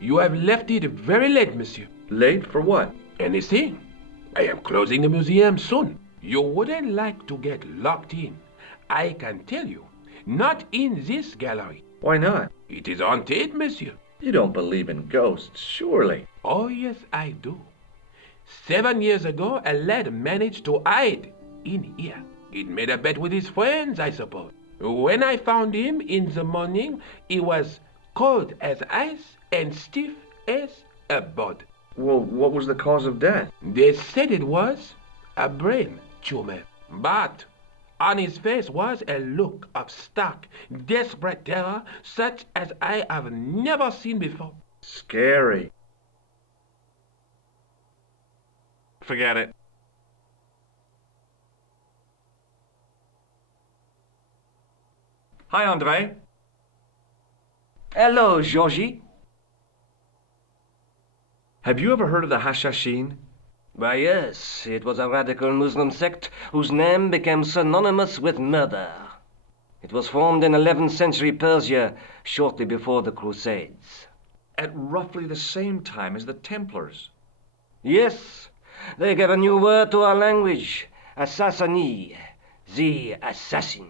You have left it very late, monsieur. Late for what? Anything. I am closing the museum soon. You wouldn't like to get locked in. I can tell you. Not in this gallery. Why not? It is haunted, monsieur. You don't believe in ghosts, surely. Oh, yes, I do. 7 years ago, a lad managed to hide in here. He made a bet with his friends, I suppose. When I found him in the morning, he was cold as ice and stiff as a board. Well, what was the cause of death? They said it was a brain tumor. But on his face was a look of stark, desperate terror such as I have never seen before. Scary. Forget it. Hi, Andre. Hello, Georgie. Have you ever heard of the Hashashin? Why, yes, it was a radical Muslim sect whose name became synonymous with murder. It was formed in 11th century Persia, shortly before the Crusades. At roughly the same time as the Templars. Yes, they gave a new word to our language, assassini, the assassins.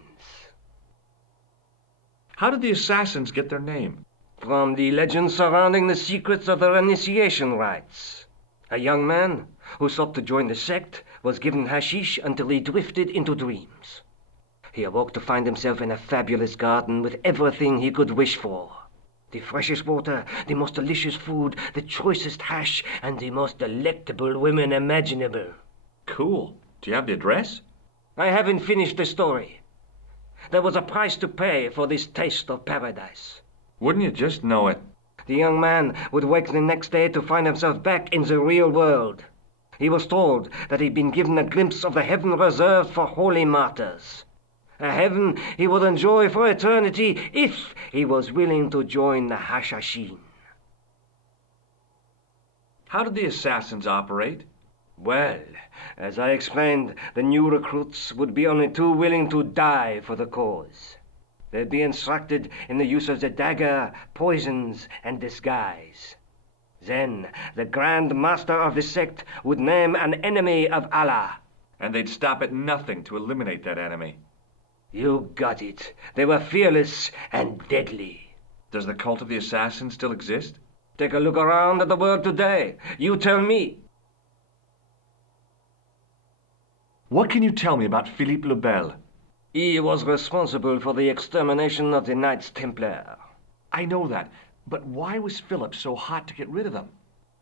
How did the assassins get their name? From the legends surrounding the secrets of their initiation rites. A young man who sought to join the sect was given hashish until he drifted into dreams. He awoke to find himself in a fabulous garden with everything he could wish for. The freshest water, the most delicious food, the choicest hash, and the most delectable women imaginable. Cool. Do you have the address? I haven't finished the story. There was a price to pay for this taste of paradise. Wouldn't you just know it? The young man would wake the next day to find himself back in the real world. He was told that he'd been given a glimpse of the heaven reserved for holy martyrs. A heaven he would enjoy for eternity if he was willing to join the Hashashin. How did the assassins operate? Well, as I explained, the new recruits would be only too willing to die for the cause. They'd be instructed in the use of the dagger, poisons, and disguise. Then the Grand Master of the sect would name an enemy of Allah. And they'd stop at nothing to eliminate that enemy. You got it. They were fearless and deadly. Does the cult of the assassins still exist? Take a look around at the world today. You tell me. What can you tell me about Philippe le Bel? He was responsible for the extermination of the Knights Templar. I know that, but why was Philip so hot to get rid of them?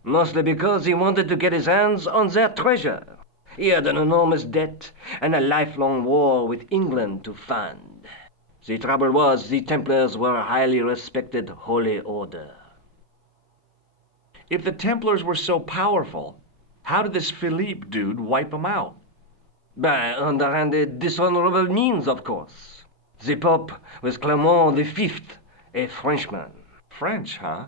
Mostly because he wanted to get his hands on their treasure. He had an enormous debt and a lifelong war with England to fund. The trouble was the Templars were a highly respected holy order. If the Templars were so powerful, how did this Philippe dude wipe them out? By underhanded, dishonorable means, of course. The Pope was Clement V, a Frenchman. French, huh?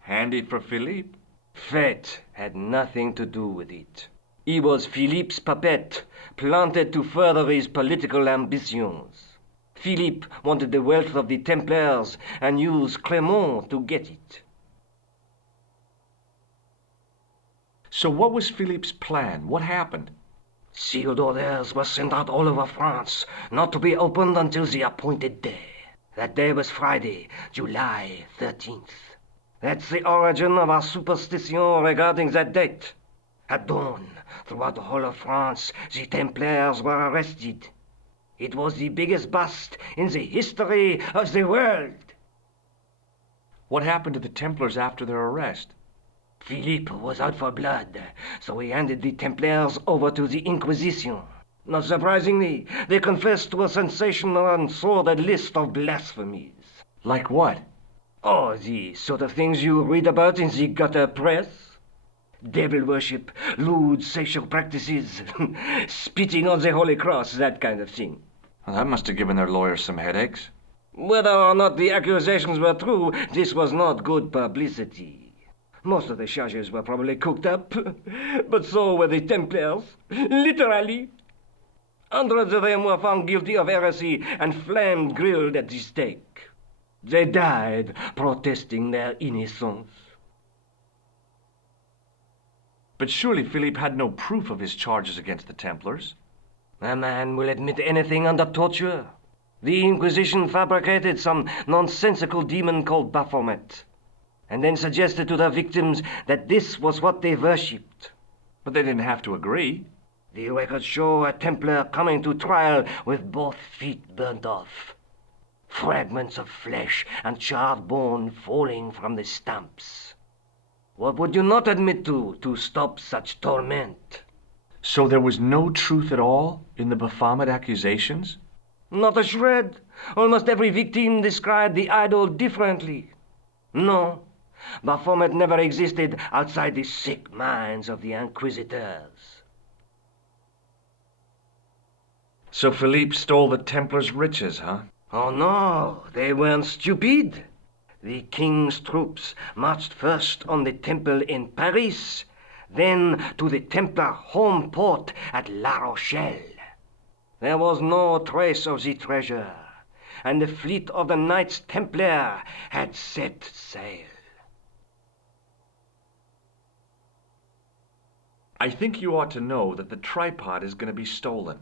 Handy for Philippe. Fate had nothing to do with it. He was Philippe's puppet, planted to further his political ambitions. Philippe wanted the wealth of the Templars and used Clement to get it. So what was Philippe's plan? What happened? Sealed orders were sent out all over France, not to be opened until the appointed day. That day was Friday, July 13th. That's the origin of our superstition regarding that date. At dawn, throughout the whole of France, the Templars were arrested. It was the biggest bust in the history of the world. What happened to the Templars after their arrest? Philippe was out for blood, so he handed the Templars over to the Inquisition. Not surprisingly, they confessed to a sensational and sordid list of blasphemies. Like what? Oh, the sort of things you read about in the gutter press. Devil worship, lewd sexual practices, spitting on the Holy Cross, that kind of thing. Well, that must have given their lawyers some headaches. Whether or not the accusations were true, this was not good publicity. Most of the charges were probably cooked up, but so were the Templars, literally. Hundreds of them were found guilty of heresy and flamed grilled at the stake. They died protesting their innocence. But surely Philippe had no proof of his charges against the Templars. A man will admit anything under torture. The Inquisition fabricated some nonsensical demon called Baphomet, and then suggested to their victims that this was what they worshipped. But they didn't have to agree. The records show a Templar coming to trial with both feet burnt off, fragments of flesh and charred bone falling from the stumps. What would you not admit to stop such torment? So there was no truth at all in the Baphomet accusations? Not a shred. Almost every victim described the idol differently. No, Baphomet never existed outside the sick minds of the Inquisitors. So Philippe stole the Templars' riches, huh? Oh no, they weren't stupid. The king's troops marched first on the temple in Paris, then to the Templar home port at La Rochelle. There was no trace of the treasure, and the fleet of the Knights Templar had set sail. I think you ought to know that the tripod is going to be stolen.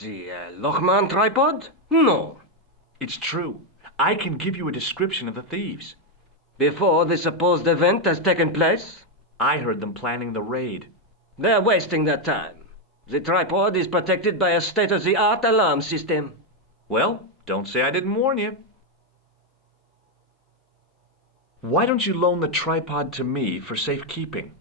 The Lochman tripod? No. It's true. I can give you a description of the thieves. Before the supposed event has taken place? I heard them planning the raid. They're wasting their time. The tripod is protected by a state-of-the-art alarm system. Well, don't say I didn't warn you. Why don't you loan the tripod to me for safekeeping?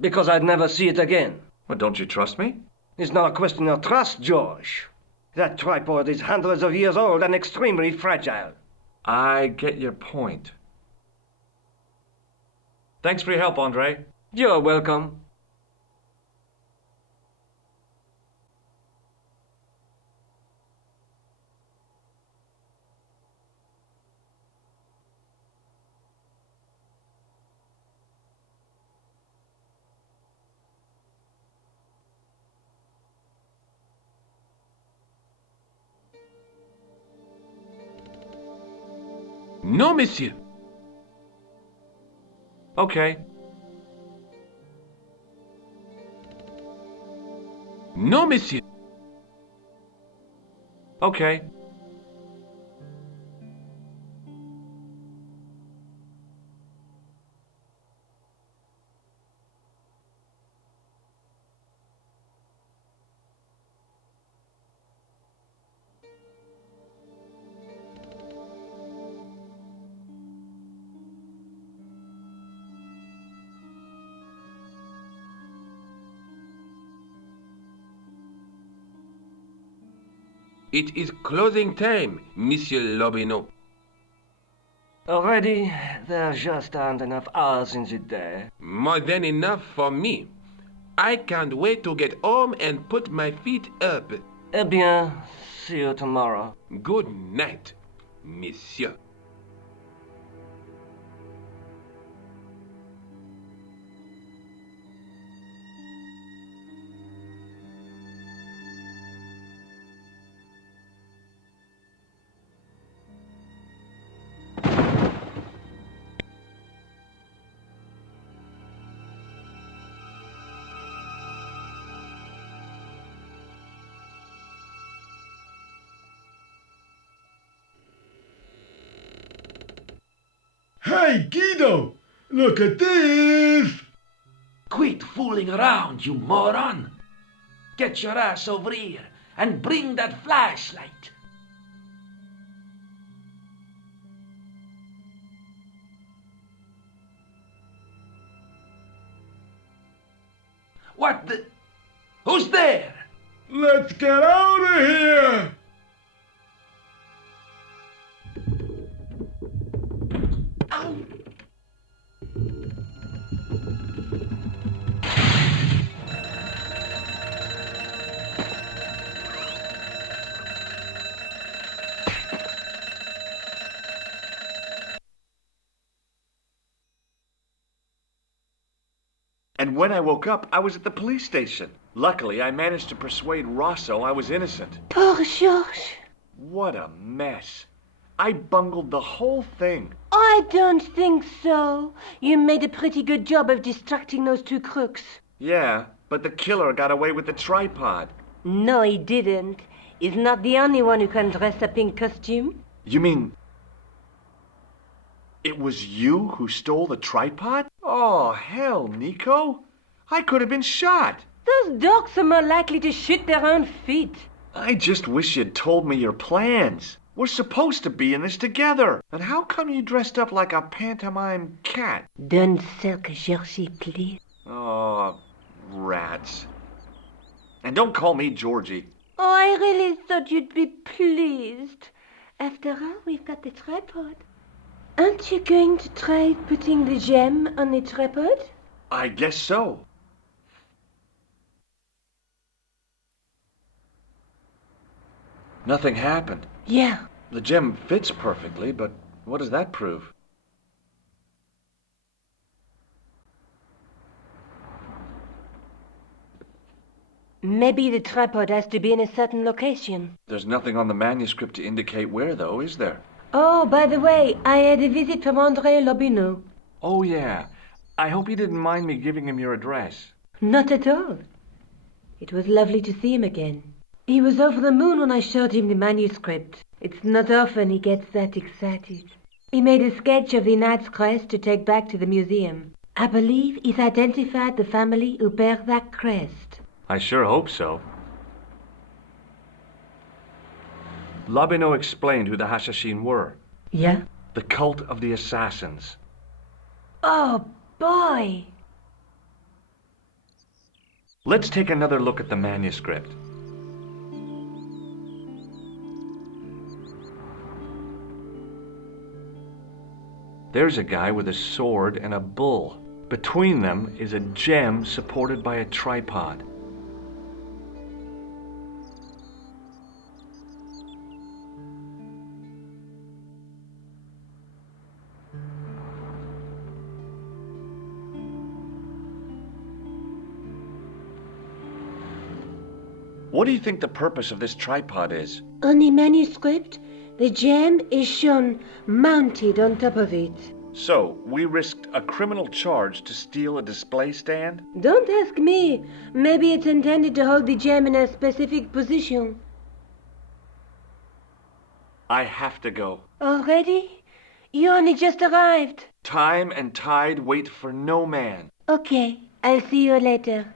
Because I'd never see it again. Well, don't you trust me? It's not a question of trust, George. That tripod is hundreds of years old and extremely fragile. I get your point. Thanks for your help, Andre. You're welcome. No, monsieur. Okay. No, monsieur. Okay. It is closing time, Monsieur Lobineau. Already, there just aren't enough hours in the day. More than enough for me. I can't wait to get home and put my feet up. Eh bien, see you tomorrow. Good night, monsieur. Hey, Guido! Look at this! Quit fooling around, you moron! Get your ass over here and bring that flashlight! What the... Who's there? Let's get out of here! Ow! And when I woke up, I was at the police station. Luckily, I managed to persuade Rosso I was innocent. Poor Georges. What a mess. I bungled the whole thing. I don't think so. You made a pretty good job of distracting those two crooks. Yeah, but the killer got away with the tripod. No, he didn't. He's not the only one who can dress up in costume. You mean it was you who stole the tripod? Oh, hell, Nico. I could have been shot. Those dogs are more likely to shoot their own feet. I just wish you'd told me your plans. We're supposed to be in this together. And how come you dressed up like a pantomime cat? Don't sulk, Georgie, please. Oh, rats. And don't call me Georgie. Oh, I really thought you'd be pleased. After all, we've got the tripod. Aren't you going to try putting the gem on the tripod? I guess so. Nothing happened. Yeah. The gem fits perfectly, but what does that prove? Maybe the tripod has to be in a certain location. There's nothing on the manuscript to indicate where, though, is there? Oh, by the way, I had a visit from André Lobineau. Oh, yeah. I hope you didn't mind me giving him your address. Not at all. It was lovely to see him again. He was over the moon when I showed him the manuscript. It's not often he gets that excited. He made a sketch of the knight's crest to take back to the museum. I believe he's identified the family who bear that crest. I sure hope so. Lobineau explained who the Hashashin were. Yeah? The cult of the assassins. Oh, boy! Let's take another look at the manuscript. There's a guy with a sword and a bull. Between them is a gem supported by a tripod. What do you think the purpose of this tripod is? On the manuscript, the gem is shown mounted on top of it. So, we risked a criminal charge to steal a display stand? Don't ask me. Maybe it's intended to hold the gem in a specific position. I have to go. Already? You only just arrived. Time and tide wait for no man. Okay, I'll see you later.